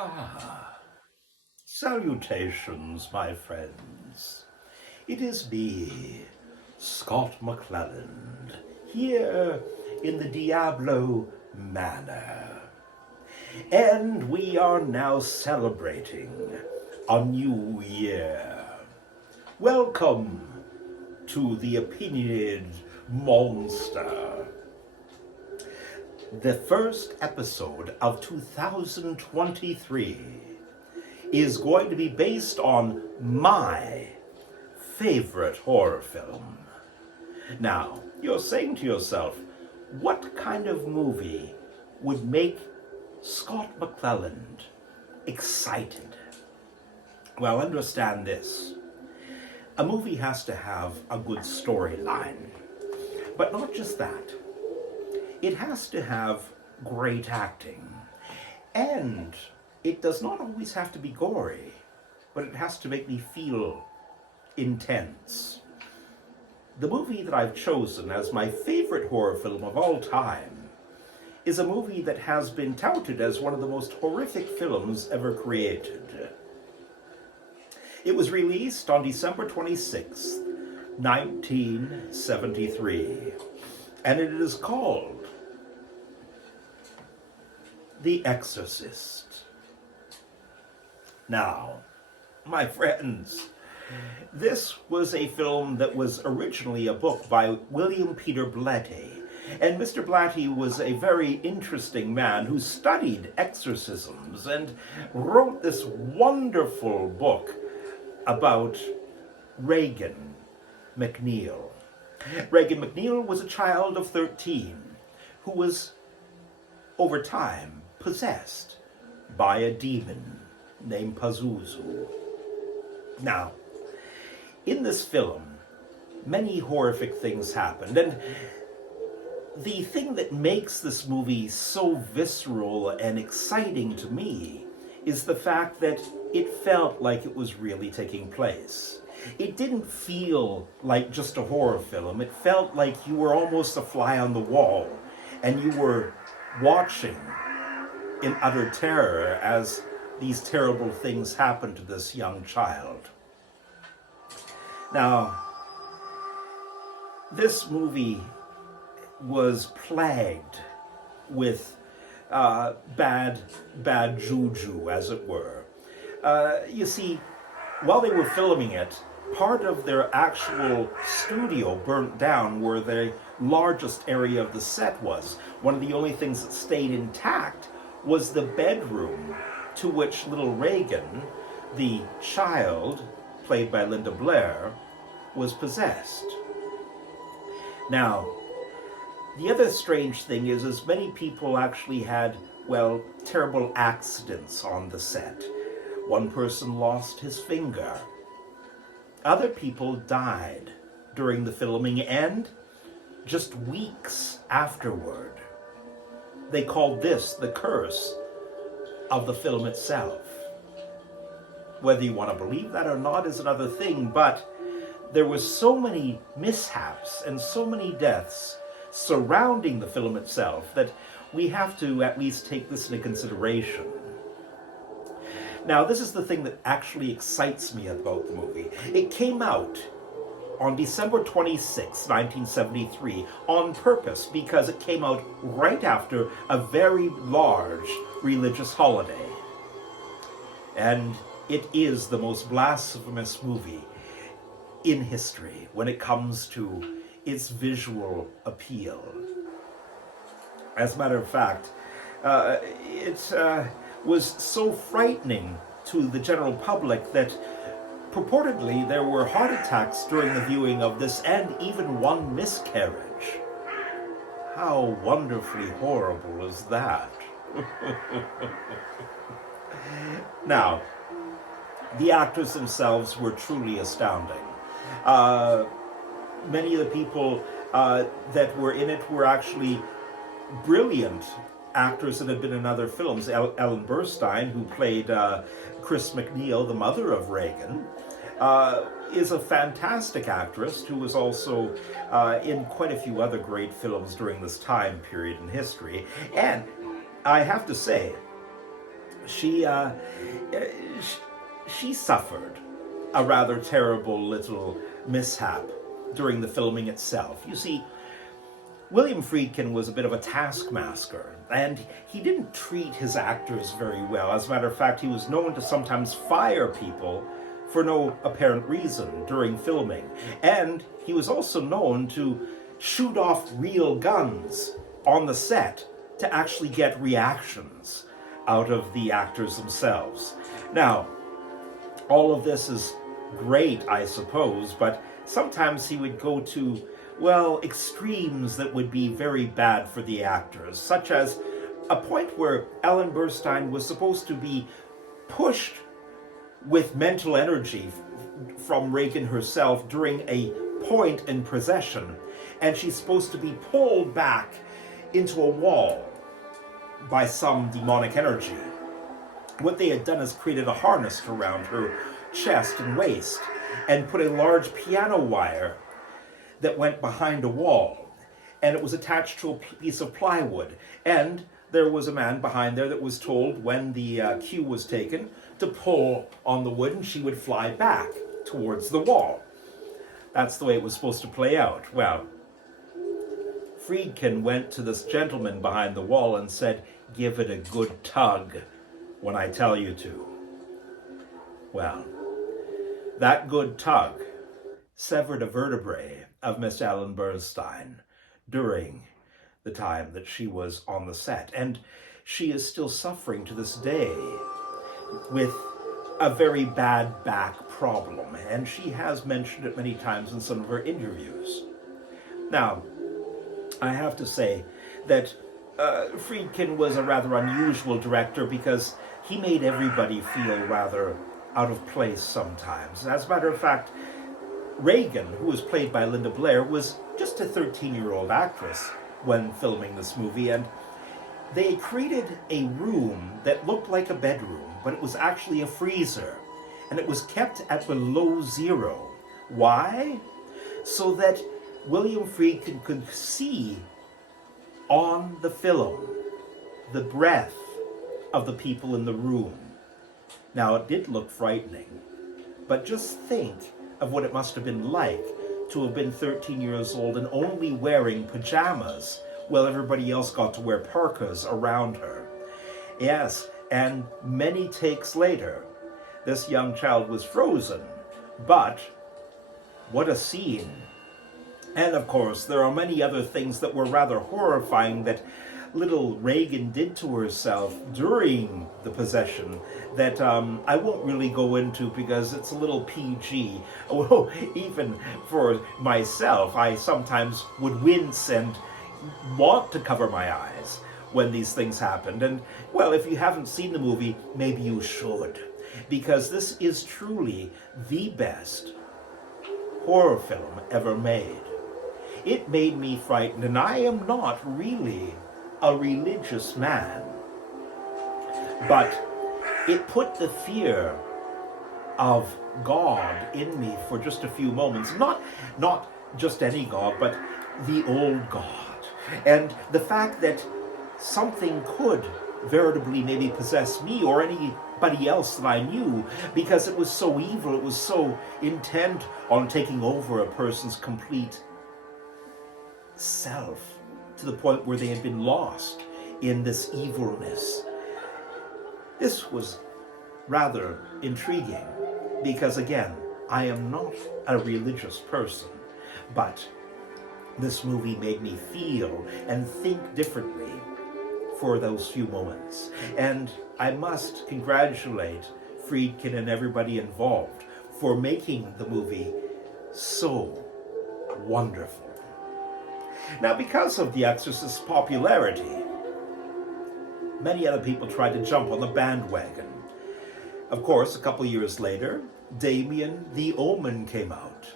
Ah, salutations, my friends. It is me, Scott McClelland, here in the Diablo Manor. And we are now celebrating a new year. Welcome to the Opinionated Monster. The first episode of 2023 is going to be based on my favorite horror film. Now, you're saying to yourself, what kind of movie would make Scott McClelland excited? Well, understand this. A movie has to have a good storyline. But not just that. It has to have great acting. And it does not always have to be gory, but it has to make me feel intense. The movie that I've chosen as my favorite horror film of all time is a movie that has been touted as one of the most horrific films ever created. It was released on December 26th, 1973, and it is called The Exorcist. Now, my friends, this was a film that was originally a book by William Peter Blatty. And Mr. Blatty was a very interesting man who studied exorcisms and wrote this wonderful book about Regan MacNeil. Regan MacNeil was a child of 13 who was, over time, possessed by a demon named Pazuzu. Now, in this film, many horrific things happened, and the thing that makes this movie so visceral and exciting to me is the fact that it felt like it was really taking place. It didn't feel like just a horror film. It felt like you were almost a fly on the wall, and you were watching in utter terror as these terrible things happened to this young child. Now, this movie was plagued with bad juju, as it were. You see, while they were filming it, part of their actual studio burnt down where the largest area of the set was. One of the only things that stayed intact was the bedroom to which little Regan, the child, played by Linda Blair, was possessed. Now, the other strange thing is many people actually had, well, terrible accidents on the set. One person lost his finger. Other people died during the filming and just weeks afterward. They called this the curse of the film itself. Whether you want to believe that or not is another thing, but there were so many mishaps and so many deaths surrounding the film itself that we have to at least take this into consideration. Now, this is the thing that actually excites me about the movie. It came out on December 26, 1973, on purpose, because it came out right after a very large religious holiday. And it is the most blasphemous movie in history when it comes to its visual appeal. As a matter of fact, it was so frightening to the general public that purportedly there were heart attacks during the viewing of this and even one miscarriage. How wonderfully horrible is that? Now, the actors themselves were truly astounding. Many of the people that were in it were actually brilliant actors that had been in other films. Ellen Burstyn, who played Chris MacNeil, the mother of Regan, is a fantastic actress who was also in quite a few other great films during this time period in history. And I have to say, She, she suffered a rather terrible little mishap during the filming itself. You see, William Friedkin was a bit of a taskmaster, and he didn't treat his actors very well. As a matter of fact, he was known to sometimes fire people for no apparent reason during filming. And he was also known to shoot off real guns on the set to actually get reactions out of the actors themselves. Now, all of this is great, I suppose, but sometimes he would go to, well, extremes that would be very bad for the actors, such as a point where Ellen Burstyn was supposed to be pushed with mental energy from Regan herself during a point in possession, and she's supposed to be pulled back into a wall by some demonic energy. What they had done is created a harness around her chest and waist and put a large piano wire that went behind a wall, and it was attached to a piece of plywood, and there was a man behind there that was told when the cue was taken to pull on the wood and she would fly back towards the wall. That's the way it was supposed to play out. Well, Friedkin went to this gentleman behind the wall and said, "Give it a good tug when I tell you to." Well, that good tug severed a vertebrae of Miss Ellen Burstyn during the time that she was on the set. And she is still suffering to this day with a very bad back problem. And she has mentioned it many times in some of her interviews. Now, I have to say that Friedkin was a rather unusual director because he made everybody feel rather out of place sometimes. As a matter of fact, Regan, who was played by Linda Blair, was just a 13-year-old actress when filming this movie, and they created a room that looked like a bedroom, but it was actually a freezer, and it was kept at below zero. Why? So that William Friedkin could see on the film the breath of the people in the room. Now, it did look frightening, but just think of what it must have been like to have been 13 years old and only wearing pajamas while everybody else got to wear parkas around her. Yes, and many takes later, this young child was frozen, but what a scene. And of course, there are many other things that were rather horrifying that little Regan did to herself during the possession that I won't really go into because it's a little PG. Well, even for myself, I sometimes would wince and want to cover my eyes when these things happened. And, well, if you haven't seen the movie, maybe you should, because this is truly the best horror film ever made. It made me frightened, and I am not really a religious man, but it put the fear of God in me for just a few moments. Not just any God, but the old God. And the fact that something could veritably maybe possess me or anybody else that I knew, because it was so evil, it was so intent on taking over a person's complete self, to the point where they had been lost in this evilness. This was rather intriguing because, again, I am not a religious person, but this movie made me feel and think differently for those few moments. And I must congratulate Friedkin and everybody involved for making the movie so wonderful. Now, because of The Exorcist's popularity, many other people tried to jump on the bandwagon. Of course, a couple years later, Damien the Omen came out.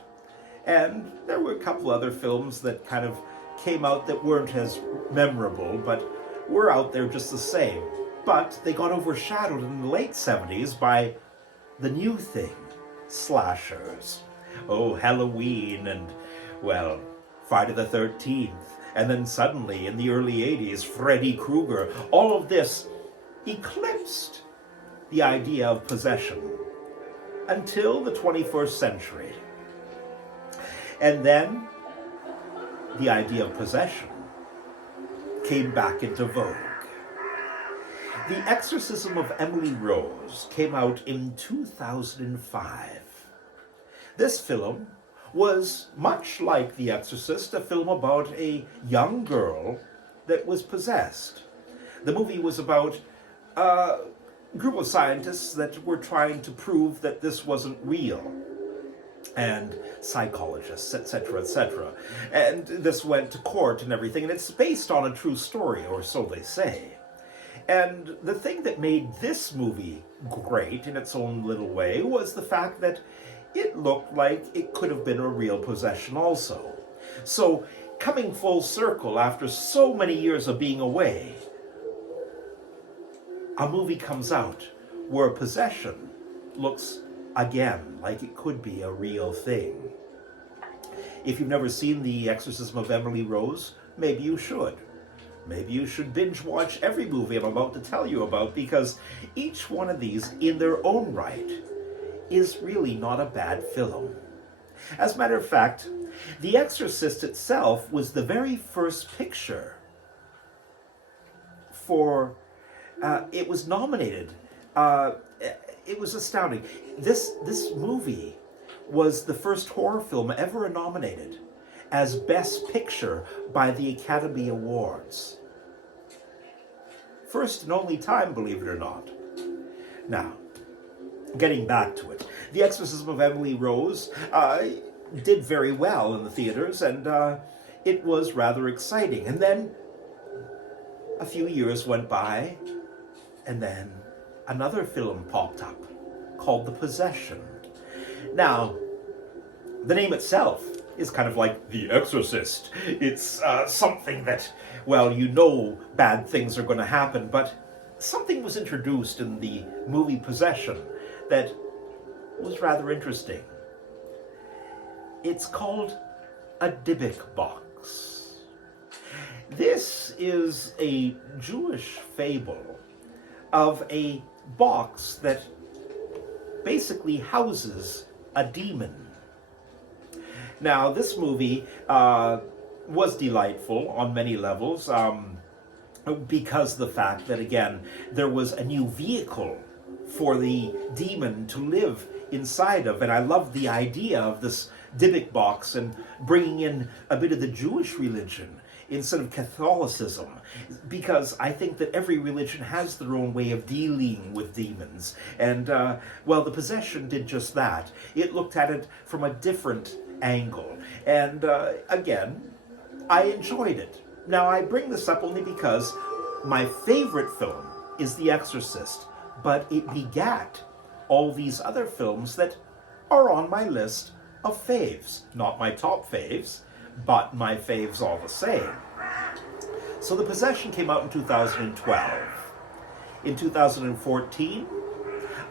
And there were a couple other films that kind of came out that weren't as memorable, but were out there just the same. But they got overshadowed in the late 70s by the new thing, slashers. Oh, Halloween and, well, Friday the 13th, and then suddenly in the early 80s, Freddy Krueger. All of this eclipsed the idea of possession until the 21st century. And then the idea of possession came back into vogue. The Exorcism of Emily Rose came out in 2005. This film was, much like The Exorcist, a film about a young girl that was possessed. The movie was about a group of scientists that were trying to prove that this wasn't real, and psychologists, etc., etc. And this went to court and everything, and it's based on a true story, or so they say. And the thing that made this movie great in its own little way was the fact that it looked like it could have been a real possession also. So, coming full circle after so many years of being away, a movie comes out where possession looks again like it could be a real thing. If you've never seen The Exorcism of Emily Rose, maybe you should. Maybe you should binge watch every movie I'm about to tell you about, because each one of these, in their own right, is really not a bad film. As a matter of fact, The Exorcist itself was the very first picture for, it was nominated. It was astounding. This movie was the first horror film ever nominated as Best Picture by the Academy Awards. First and only time, believe it or not. Now, getting back to it, The Exorcism of Emily Rose did very well in the theaters, and it was rather exciting. And then a few years went by, and then another film popped up called The Possession. Now, the name itself is kind of like The Exorcist. It's something that, well, you know bad things are going to happen, but something was introduced in the movie Possession that was rather interesting. It's called a Dybbuk box. This is a Jewish fable of a box that basically houses a demon. Now, this movie was delightful on many levels because of the fact that, again, there was a new vehicle for the demon to live inside of. And I love the idea of this Dybbuk box and bringing in a bit of the Jewish religion instead of Catholicism, because I think that every religion has their own way of dealing with demons. And, well, The Possession did just that. It looked at it from a different angle. And, again, I enjoyed it. Now, I bring this up only because my favorite film is The Exorcist, but it begat all these other films that are on my list of faves. Not my top faves, but my faves all the same. So The Possession came out in 2012. In 2014,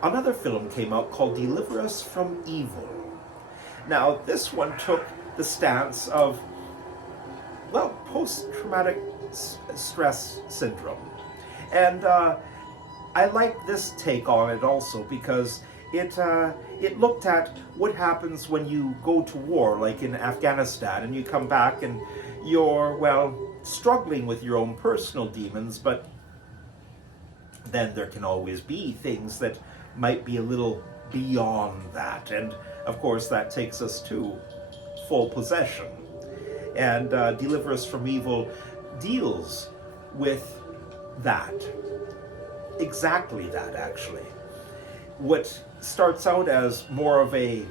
another film came out called Deliver Us from Evil. Now, this one took the stance of, well, post-traumatic stress syndrome. And I like this take on it also because it looked at what happens when you go to war, like in Afghanistan, and you come back and you're, well, struggling with your own personal demons, but then there can always be things that might be a little beyond that. And, of course, that takes us to full possession. And Deliver Us from Evil deals with that. Exactly that, actually. What starts out as more of a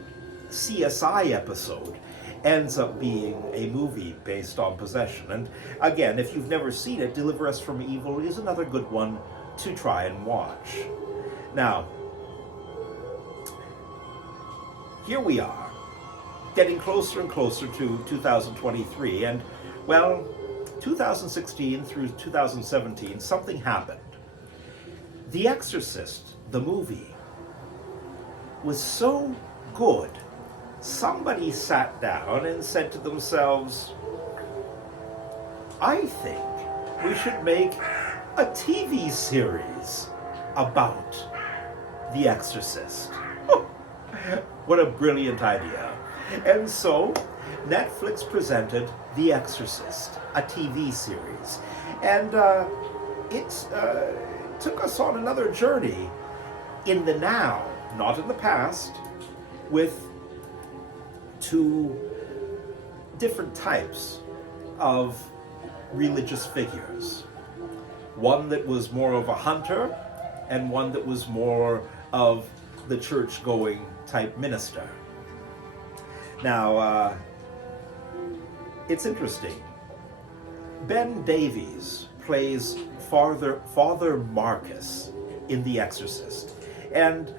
CSI episode ends up being a movie based on possession. And again, if you've never seen it, Deliver Us from Evil is another good one to try and watch. Now, here we are, getting closer and closer to 2023, and, well, 2016 through 2017, something happened. The Exorcist, the movie, was so good, somebody sat down and said to themselves, I think we should make a TV series about The Exorcist. What a brilliant idea. And so, Netflix presented The Exorcist, a TV series. And it took us on another journey in the now, not in the past, with two different types of religious figures. One that was more of a hunter, and one that was more of the church-going type minister. Now, it's interesting. Ben Davies plays Father Marcus in The Exorcist. And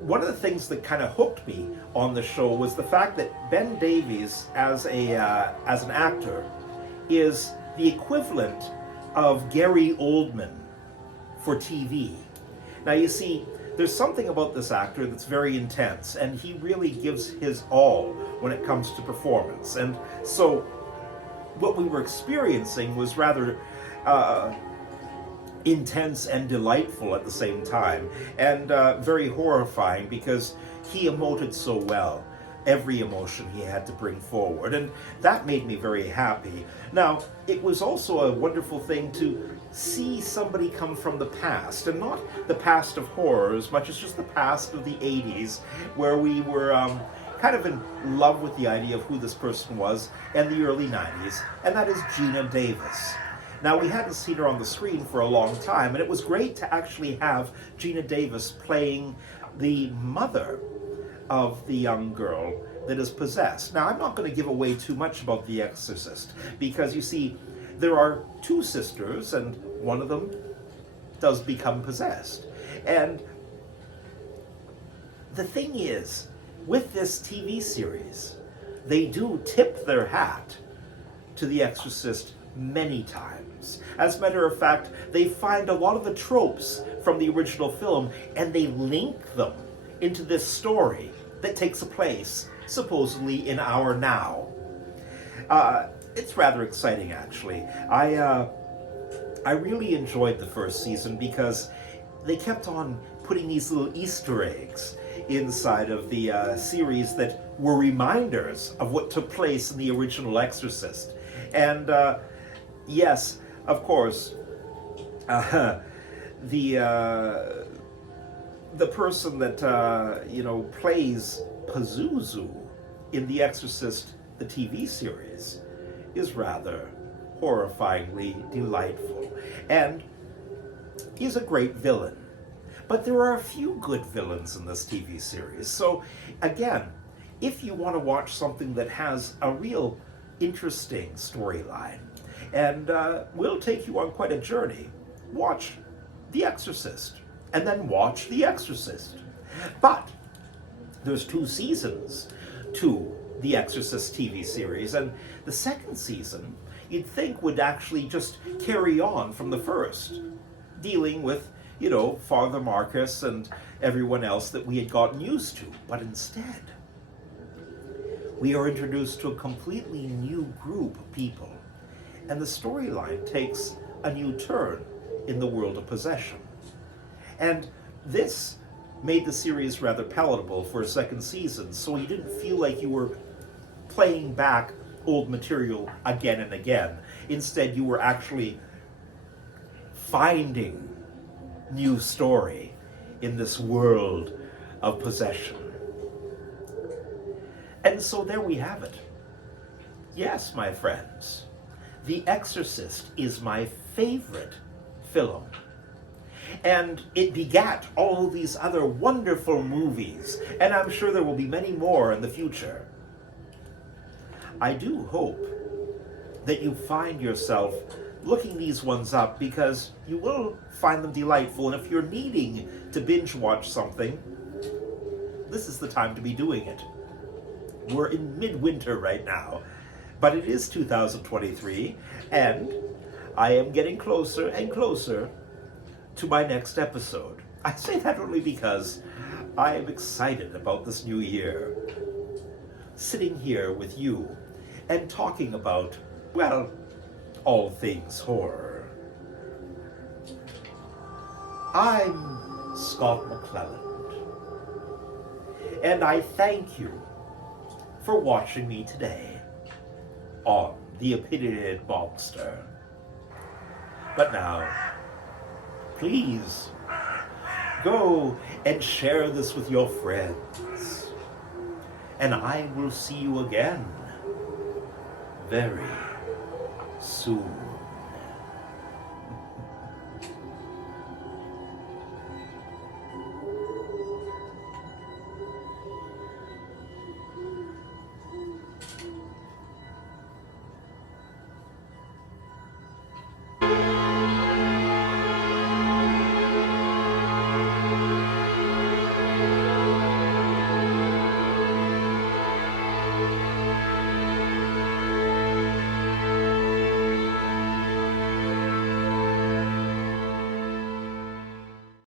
one of the things that kind of hooked me on the show was the fact that Ben Davies, as an actor, is the equivalent of Gary Oldman for TV. Now you see, there's something about this actor that's very intense, and he really gives his all when it comes to performance. And so what we were experiencing was rather intense and delightful at the same time, and very horrifying because he emoted so well. Every emotion he had to bring forward, and that made me very happy. Now, it was also a wonderful thing to see somebody come from the past, and not the past of horror as much as just the past of the 80s, where we were kind of in love with the idea of who this person was, and the early 90s, and that is Geena Davis. Now, we hadn't seen her on the screen for a long time, and it was great to actually have Geena Davis playing the mother of the young girl that is possessed. Now, I'm not going to give away too much about The Exorcist, because you see, there are two sisters, and one of them does become possessed. And the thing is, with this TV series, they do tip their hat to The Exorcist many times. As a matter of fact, they find a lot of the tropes from the original film, and they link them into this story that takes place supposedly in our now. It's rather exciting, actually. I really enjoyed the first season because they kept on putting these little Easter eggs inside of the series that were reminders of what took place in the original Exorcist. And yes, of course, the person that plays Pazuzu in The Exorcist, the TV series, is rather horrifyingly delightful, and he's a great villain. But there are a few good villains in this TV series. So again, if you want to watch something that has a real interesting storyline and will take you on quite a journey, watch The Exorcist, and then watch The Exorcist. But there's 2 seasons to The Exorcist TV series, and the second season you'd think would actually just carry on from the first, dealing with, Father Marcus and everyone else that we had gotten used to. But instead, we are introduced to a completely new group of people, and the storyline takes a new turn in the world of possession. And this made the series rather palatable for a second season, so you didn't feel like you were playing back old material again and again. Instead, you were actually finding new story in this world of possession. And so there we have it. Yes, my friends, The Exorcist is my favorite film. And it begat all these other wonderful movies, and I'm sure there will be many more in the future. I do hope that you find yourself looking these ones up, because you will find them delightful, and if you're needing to binge watch something, this is the time to be doing it. We're in midwinter right now, but it is 2023, and I am getting closer and closer to my next episode. I say that only because I am excited about this new year. Sitting here with you and talking about, well, all things horror. I'm Scott McClelland. And I thank you for watching me today on The Opinionated Mobster. But now, please go and share this with your friends. And I will see you again very soon.